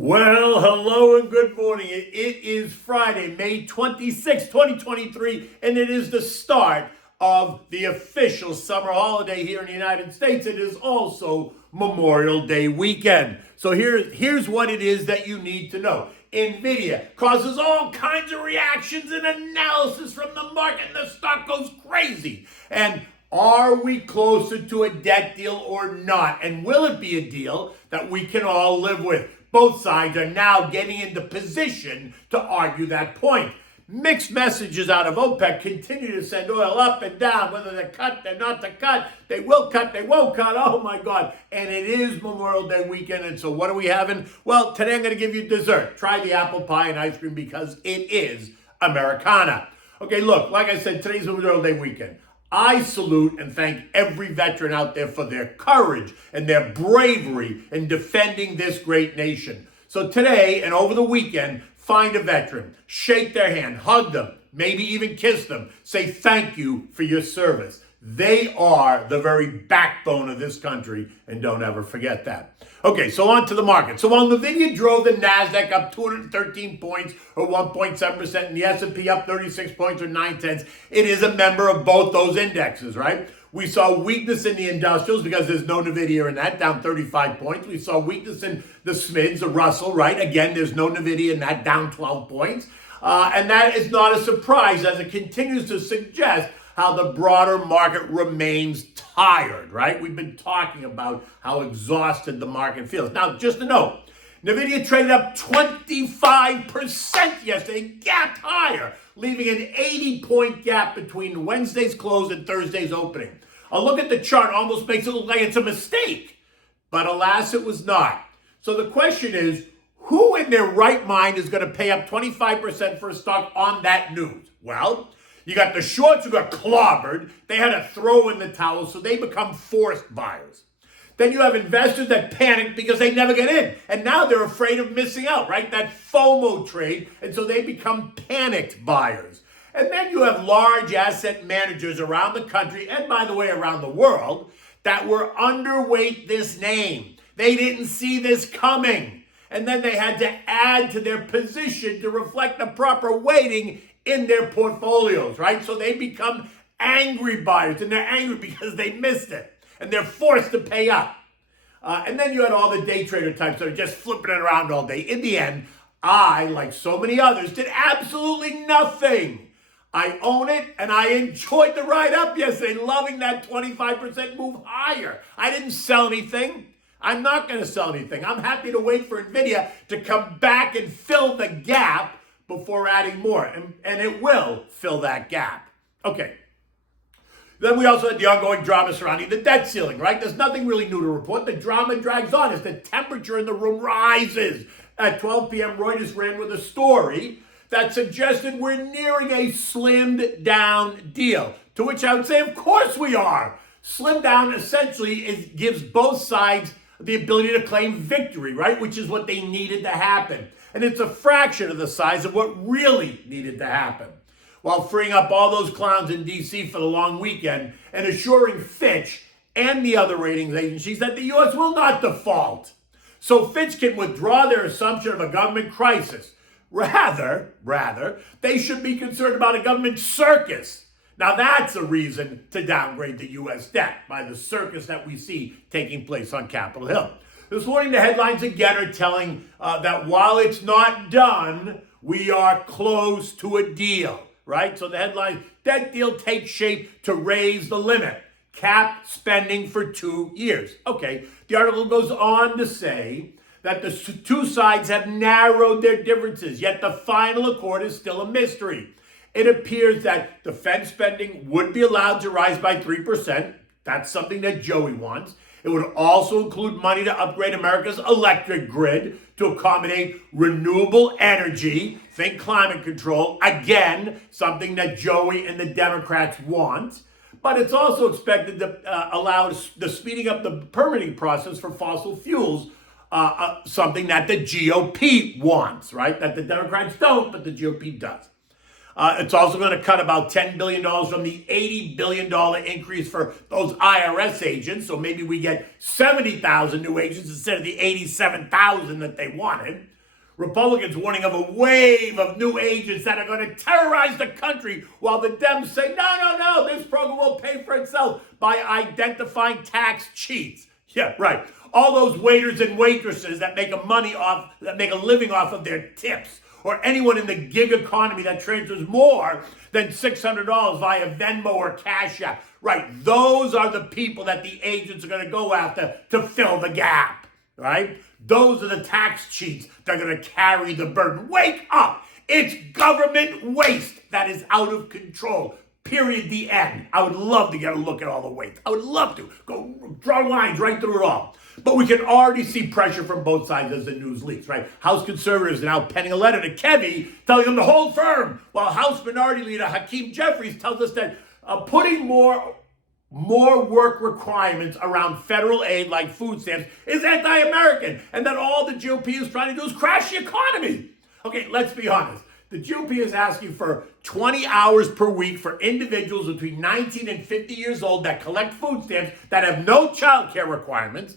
Well, hello and good morning. It is Friday, May 26, 2023, and it is the start of the official summer holiday here in the United States. It is also Memorial Day weekend. So here's what it is that you need to know. Nvidia causes all kinds of reactions and analysis from the market, and the stock goes crazy. And are we closer to a debt deal or not? And will it be a deal that we can all live with? Both sides are now getting into position to argue that point. Mixed messages out of OPEC continue to send oil up and down, whether they're cut, they're not to cut, they will cut, they won't cut, oh my God. And it is Memorial Day weekend, and so what are we having? Well, today I'm going to give you dessert. Try the apple pie and ice cream because it is Americana. Okay, look, like I said, today's Memorial Day weekend. I salute and thank every veteran out there for their courage and their bravery in defending this great nation. So today and over the weekend, find a veteran, shake their hand, hug them, maybe even kiss them, say thank you for your service. They are the very backbone of this country, and don't ever forget that. Okay, so on to the market. So while Nvidia drove the NASDAQ up 213 points or 1.7% and the S&P up 36 points or 9/10, it is a member of both those indexes, right? We saw weakness in the industrials because there's no Nvidia in that, down 35 points. We saw weakness in the SMIDs, the Russell, right? Again, there's no Nvidia in that, down 12 points. And that is not a surprise as it continues to suggest how the broader market remains tired, right? We've been talking about how exhausted the market feels. Now, just a note, Nvidia traded up 25% yesterday, gapped higher, leaving an 80-point gap between Wednesday's close and Thursday's opening. A look at the chart almost makes it look like it's a mistake, but alas, it was not. So the question is, who in their right mind is going to pay up 25% for a stock on that news? Well, you got the shorts who got clobbered. They had to throw in the towel, so they become forced buyers. Then you have investors that panic because they never get in. And now they're afraid of missing out, right? That FOMO trade. And so they become panicked buyers. And then you have large asset managers around the country, and by the way, around the world, that were underweight this name. They didn't see this coming. And then they had to add to their position to reflect the proper weighting in their portfolios, right? So they become angry buyers, and they're angry because they missed it, and they're forced to pay up. And then you had all the day trader types that are just flipping it around all day. In the end, I, like so many others, did absolutely nothing. I own it, and I enjoyed the ride up yesterday, loving that 25% move higher. I didn't sell anything. I'm not going to sell anything. I'm happy to wait for Nvidia to come back and fill the gap before adding more, and it will fill that gap. Okay. Then we also had the ongoing drama surrounding the debt ceiling, right? There's nothing really new to report. The drama drags on as the temperature in the room rises. At 12 p.m., Reuters ran with a story that suggested we're nearing a slimmed down deal, to which I would say, of course we are. Slimmed down essentially gives both sides the ability to claim victory, right? Which is what they needed to happen. And it's a fraction of the size of what really needed to happen, while freeing up all those clowns in D.C. for the long weekend and assuring Fitch and the other ratings agencies that the U.S. will not default. So Fitch can withdraw their assumption of a government crisis. Rather, they should be concerned about a government circus. Now that's a reason to downgrade the U.S. debt by the circus that we see taking place on Capitol Hill. This morning, the headlines again are telling that while it's not done, we are close to a deal, right? So the headline, debt deal takes shape to raise the limit, cap spending for 2 years. Okay, the article goes on to say that the two sides have narrowed their differences, yet the final accord is still a mystery. It appears that defense spending would be allowed to rise by 3%. That's something that Joey wants. It would also include money to upgrade America's electric grid to accommodate renewable energy, think climate control, again, something that Joey and the Democrats want. But it's also expected to allow the speeding up the permitting process for fossil fuels, something that the GOP wants, right? That the Democrats don't, but the GOP does. It's also going to cut about $10 billion from the $80 billion increase for those IRS agents. So maybe we get 70,000 new agents instead of the 87,000 that they wanted. Republicans warning of a wave of new agents that are going to terrorize the country, while the Dems say, no, this program will pay for itself by identifying tax cheats. Yeah, right. All those waiters and waitresses that make a living off of their tips, or anyone in the gig economy that transfers more than $600 via Venmo or Cash App. Right, those are the people that the agents are going to go after to fill the gap, right? Those are the tax cheats that are going to carry the burden. Wake up! It's government waste that is out of control. Period, the end. I would love to get a look at all the waste. I would love to. Go draw lines right through it all. But we can already see pressure from both sides as the news leaks, right? House conservatives are now penning a letter to Kevy telling him to hold firm, while House Minority Leader Hakeem Jeffries tells us that putting more work requirements around federal aid like food stamps is anti-American, and that all the GOP is trying to do is crash the economy. Okay, let's be honest. The GOP is asking for 20 hours per week for individuals between 19 and 50 years old that collect food stamps that have no child care requirements.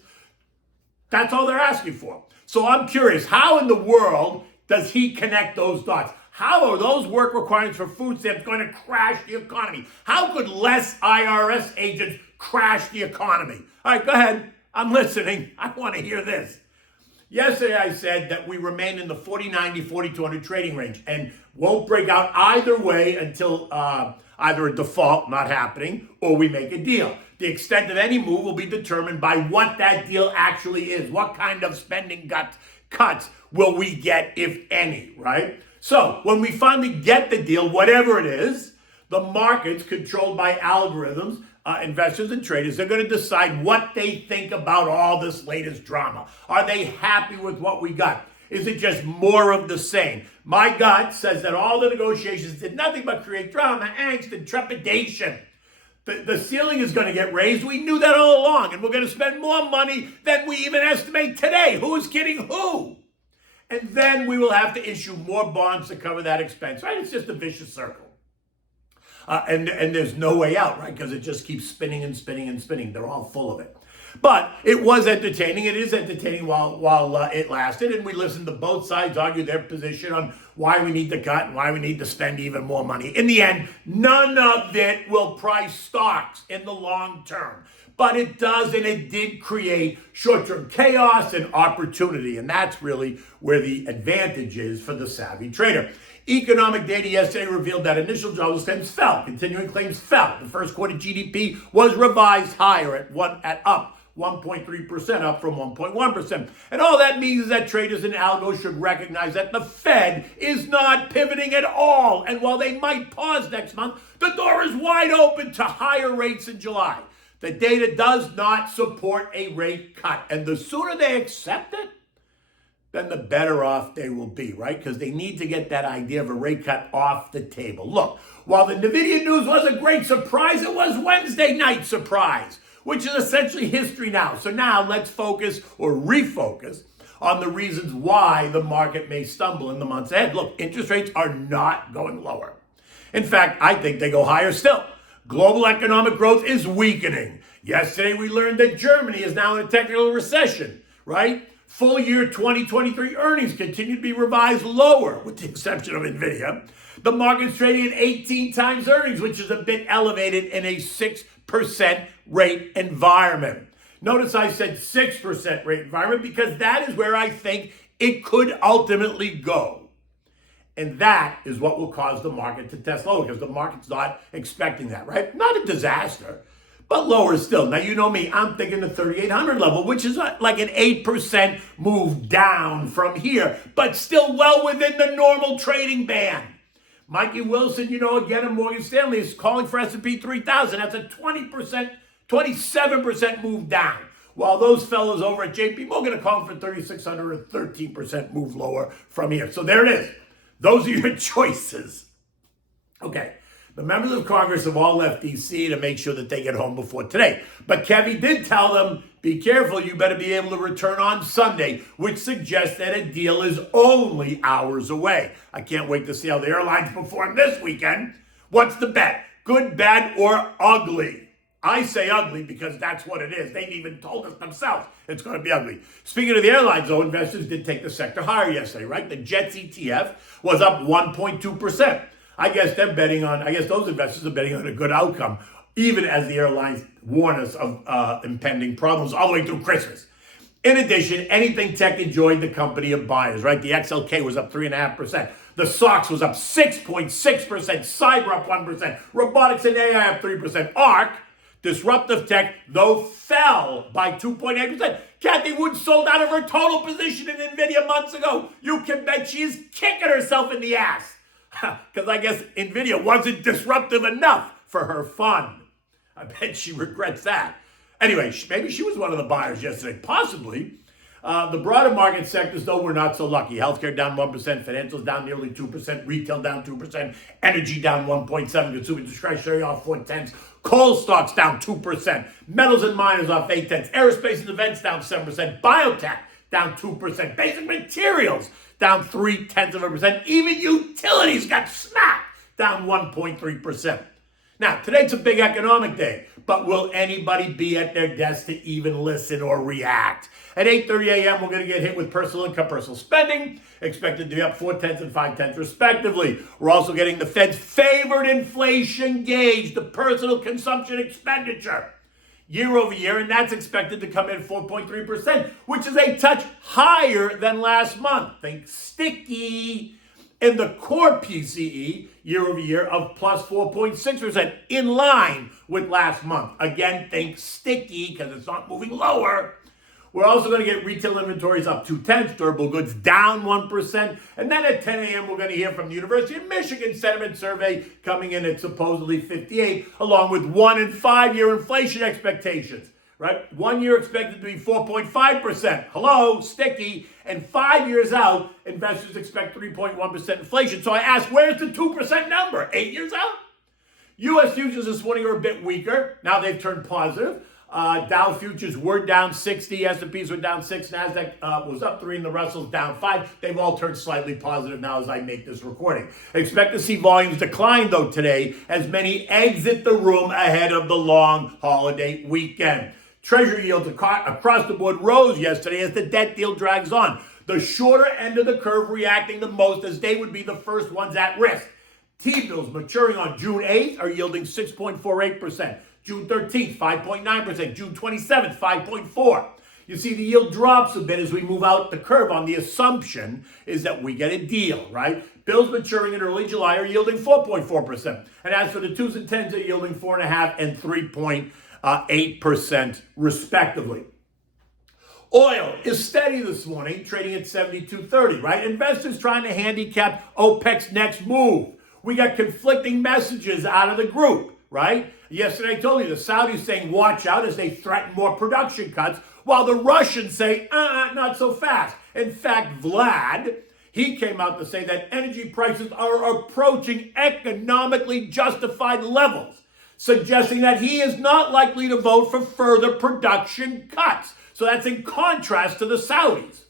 That's all they're asking for. So I'm curious, how in the world does he connect those dots? How are those work requirements for food stamps going to crash the economy? How could less IRS agents crash the economy? All right, go ahead. I'm listening. I want to hear this. Yesterday, I said that we remain in the 4090, 4200 trading range and won't break out either way until either a default, not happening, or we make a deal. The extent of any move will be determined by what that deal actually is. What kind of spending cuts will we get, if any, right? So when we finally get the deal, whatever it is, the markets controlled by algorithms, investors and traders, are going to decide what they think about all this latest drama. Are they happy with what we got? Is it just more of the same? My gut says that all the negotiations did nothing but create drama, angst, and trepidation. The ceiling is going to get raised. We knew that all along, and we're going to spend more money than we even estimate today. Who is kidding who? And then we will have to issue more bonds to cover that expense, right? It's just a vicious circle. And there's no way out, right? Because it just keeps spinning and spinning and spinning. They're all full of it. But it was entertaining. It is entertaining while it lasted. And we listened to both sides argue their position on why we need to cut and why we need to spend even more money. In the end, none of it will price stocks in the long term. But it does, and it did create short-term chaos and opportunity. And that's really where the advantage is for the savvy trader. Economic data yesterday revealed that initial jobless claims fell. Continuing claims fell. The first quarter GDP was revised higher at up 1.3%, up from 1.1%. And all that means is that traders and algos should recognize that the Fed is not pivoting at all. And while they might pause next month, the door is wide open to higher rates in July. The data does not support a rate cut. And the sooner they accept it, then the better off they will be, right? Because they need to get that idea of a rate cut off the table. Look, while the Nvidia news was a great surprise, it was Wednesday night surprise, which is essentially history now. So now let's focus or refocus on the reasons why the market may stumble in the months ahead. Look, interest rates are not going lower. In fact, I think they go higher still. Global economic growth is weakening. Yesterday, we learned that Germany is now in a technical recession, right? Full year 2023 earnings continue to be revised lower, with the exception of Nvidia. The market's trading at 18 times earnings, which is a bit elevated in a 6% rate environment. Notice I said 6% rate environment because that is where I think it could ultimately go. And that is what will cause the market to test lower, because the market's not expecting that, right? Not a disaster, but lower still. Now, you know me, I'm thinking the 3,800 level, which is like an 8% move down from here, but still well within the normal trading band. Mikey Wilson, again, at Morgan Stanley is calling for S&P 3000. That's a 27% move down. While those fellows over at JP Morgan are calling for 3,600, a 13% move lower from here. So there it is. Those are your choices. Okay. The members of Congress have all left D.C. to make sure that they get home before today. But Kevin did tell them, be careful, you better be able to return on Sunday, which suggests that a deal is only hours away. I can't wait to see how the airlines perform this weekend. What's the bet? Good, bad, or ugly? I say ugly because that's what it is. They've even told us themselves it's going to be ugly. Speaking of the airlines, though, investors did take the sector higher yesterday, right? The Jets ETF was up 1.2%. I guess those investors are betting on a good outcome, even as the airlines warn us of impending problems all the way through Christmas. In addition, anything tech enjoyed the company of buyers, right? The XLK was up 3.5%. The SOX was up 6.6%. Cyber up 1%. Robotics and AI up 3%. ARC, disruptive tech, though, fell by 2.8%. Kathy Wood sold out of her total position in Nvidia months ago. You can bet she is kicking herself in the ass. Because I guess Nvidia wasn't disruptive enough for her fund. I bet she regrets that. Anyway, maybe she was one of the buyers yesterday. Possibly. The broader market sectors, though, were not so lucky. Healthcare down 1%, financials down nearly 2%, retail down 2%, energy down 1.7%, consumer discretionary off 0.4%, coal stocks down 2%, metals and miners off 0.8%, aerospace and defense down 7%, biotech down 2%, basic materials down 0.3%, even utilities got smacked down 1.3%. Now, today's a big economic day, but will anybody be at their desk to even listen or react? At 8:30 a.m., we're going to get hit with personal income, personal spending, expected to be up 0.4 and 0.5 respectively. We're also getting the Fed's favored inflation gauge, the personal consumption expenditure, year over year, and that's expected to come in 4.3%, which is a touch higher than last month. Think sticky. In the core PCE, year over year, of plus 4.6%, in line with last month. Again, think sticky because it's not moving lower. We're also going to get retail inventories up 0.2, durable goods down 1%. And then at 10 a.m., we're going to hear from the University of Michigan sentiment survey coming in at supposedly 58, along with 1- and 5-year inflation expectations, right? 1 year expected to be 4.5%. Hello, sticky. And 5 years out, investors expect 3.1% inflation. So I asked, where's the 2% number? 8 years out? U.S. futures this morning are a bit weaker. Now they've turned positive. Dow futures were down 60, S&Ps were down 6, NASDAQ was up 3, and the Russell's down 5. They've all turned slightly positive now as I make this recording. Expect to see volumes decline, though, today as many exit the room ahead of the long holiday weekend. Treasury yields across the board rose yesterday as the debt deal drags on. The shorter end of the curve reacting the most as they would be the first ones at risk. T-bills maturing on June 8th are yielding 6.48%. June 13th, 5.9%. June 27th, 5.4%. You see the yield drops a bit as we move out the curve on the assumption is that we get a deal, right? Bills maturing in early July are yielding 4.4%. And as for the 2s and 10s, they're yielding 4.5% and 3.8% respectively. Oil is steady this morning, trading at $72.30, right? Investors trying to handicap OPEC's next move. We got conflicting messages out of the group, right? Yesterday I told you the Saudis saying watch out as they threaten more production cuts, while the Russians say, not so fast. In fact, Vlad, he came out to say that energy prices are approaching economically justified levels, suggesting that he is not likely to vote for further production cuts. So that's in contrast to the Saudis.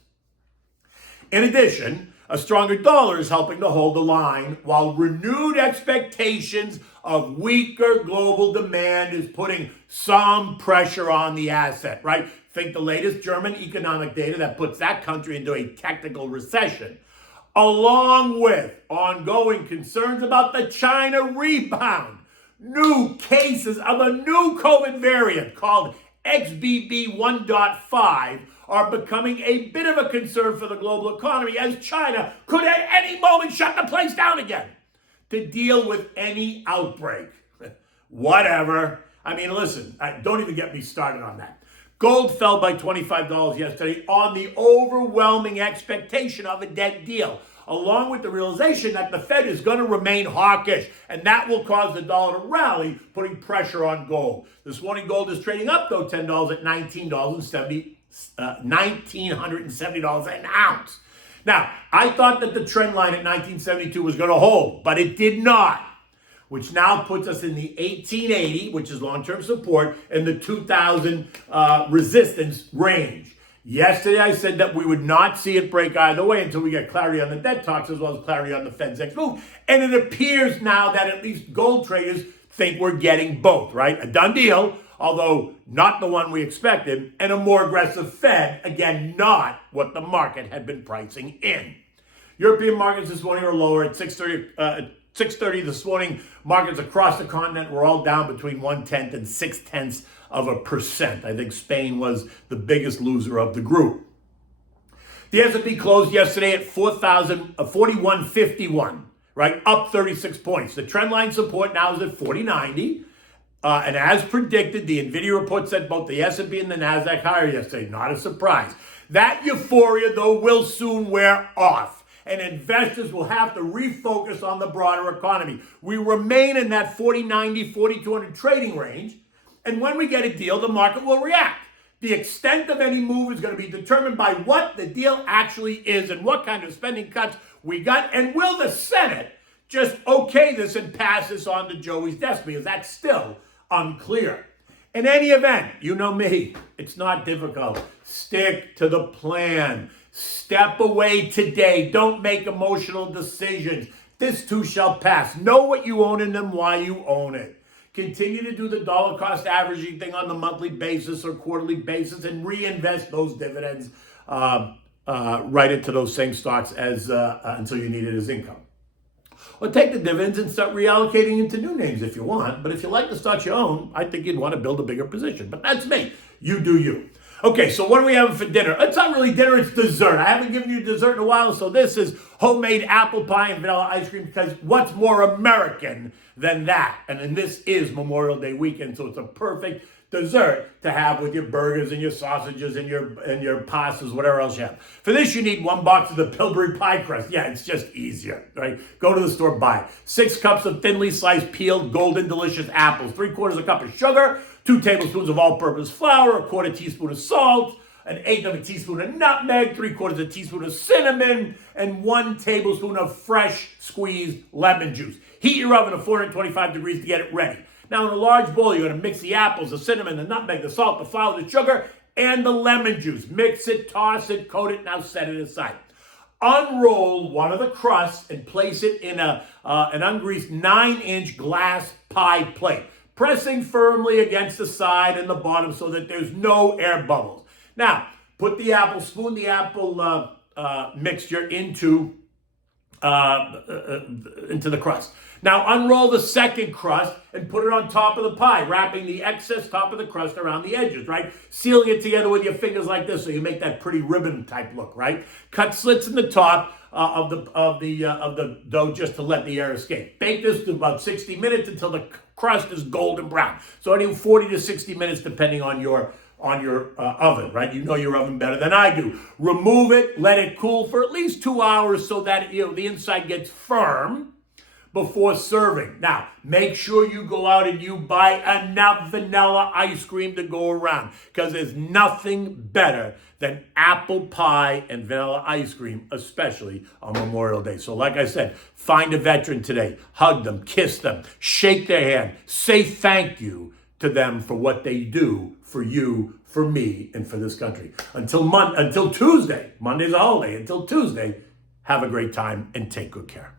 In addition, a stronger dollar is helping to hold the line, while renewed expectations of weaker global demand is putting some pressure on the asset, right? Think the latest German economic data that puts that country into a technical recession, along with ongoing concerns about the China rebound. New cases of a new COVID variant called XBB 1.5 are becoming a bit of a concern for the global economy as China could at any moment shut the place down again to deal with any outbreak. Whatever. I mean, listen, don't even get me started on that. Gold fell by $25 yesterday on the overwhelming expectation of a dead deal, along with the realization that the Fed is going to remain hawkish, and that will cause the dollar to rally, putting pressure on gold. This morning, gold is trading up, though, $10 at $1,970 an ounce. Now, I thought that the trend line at 1972 was going to hold, but it did not. which now puts us in the 1880, which is long-term support, and the 2000 resistance range. Yesterday, I said that we would not see it break either way until we get clarity on the debt talks as well as clarity on the Fed's next move. And it appears now that at least gold traders think we're getting both, right? A done deal, although not the one we expected, and a more aggressive Fed, again, not what the market had been pricing in. European markets this morning are lower at 6:30 this morning. Markets across the continent were all down between 1/10 and 0.6%. I think Spain was the biggest loser of the group. The S&P closed yesterday at 4151, right? Up 36 points. The trend line support now is at 4090. And as predicted, the Nvidia report said both the S&P and the NASDAQ higher yesterday. Not a surprise. That euphoria, though, will soon wear off. And investors will have to refocus on the broader economy. We remain in that 4090, 4200 trading range. And when we get a deal, the market will react. The extent of any move is going to be determined by what the deal actually is and what kind of spending cuts we got. And will the Senate just okay this and pass this on to Joey's desk? Because that's still unclear. In any event, you know me, it's not difficult. Stick to the plan. Step away today. Don't make emotional decisions. This too shall pass. Know what you own and then why you own it. Continue to do the dollar cost averaging thing on the monthly basis or quarterly basis and reinvest those dividends right into those same stocks as until you need it as income. Or take the dividends and start reallocating into new names if you want. But if you like the stocks you own, I think you'd want to build a bigger position. But that's me. You do you. Okay, so what are we having for dinner? It's not really dinner, it's dessert. I haven't given you dessert in a while, so this is homemade apple pie and vanilla ice cream because what's more American than that? And then this is Memorial Day weekend, so it's a perfect dessert to have with your burgers and your sausages and your pastas, whatever else you have. For this, you need 1 box of the Pillsbury pie crust. Yeah, it's just easier, right? Go to the store, buy it. 6 cups of thinly sliced, peeled, golden, delicious apples. 3/4 cup of sugar. 2 tablespoons of all-purpose flour, 1/4 teaspoon of salt, 1/8 teaspoon of nutmeg, 3/4 teaspoon of cinnamon, and 1 tablespoon of fresh squeezed lemon juice. Heat your oven to 425 degrees to get it ready. Now in a large bowl, you're going to mix the apples, the cinnamon, the nutmeg, the salt, the flour, the sugar, and the lemon juice. Mix it, toss it, coat it, now set it aside. Unroll one of the crusts and place it in an ungreased 9-inch glass pie plate, pressing firmly against the side and the bottom so that there's no air bubbles. Now, spoon the apple mixture into the crust. Now, unroll the second crust and put it on top of the pie, wrapping the excess top of the crust around the edges, right? Sealing it together with your fingers like this so you make that pretty ribbon type look, right? Cut slits in the top of the dough just to let the air escape. Bake this to about 60 minutes until the crust is golden brown. So anyway, 40 to 60 minutes depending on your oven, right? You know your oven better than I do. Remove it, let it cool for at least 2 hours so that the inside gets firm before serving. Now, make sure you go out and you buy enough vanilla ice cream to go around because there's nothing better than apple pie and vanilla ice cream, especially on Memorial Day. So like I said, find a veteran today, hug them, kiss them, shake their hand, say thank you to them for what they do for you, for me, and for this country. Until Tuesday, Monday's a holiday, until Tuesday, have a great time and take good care.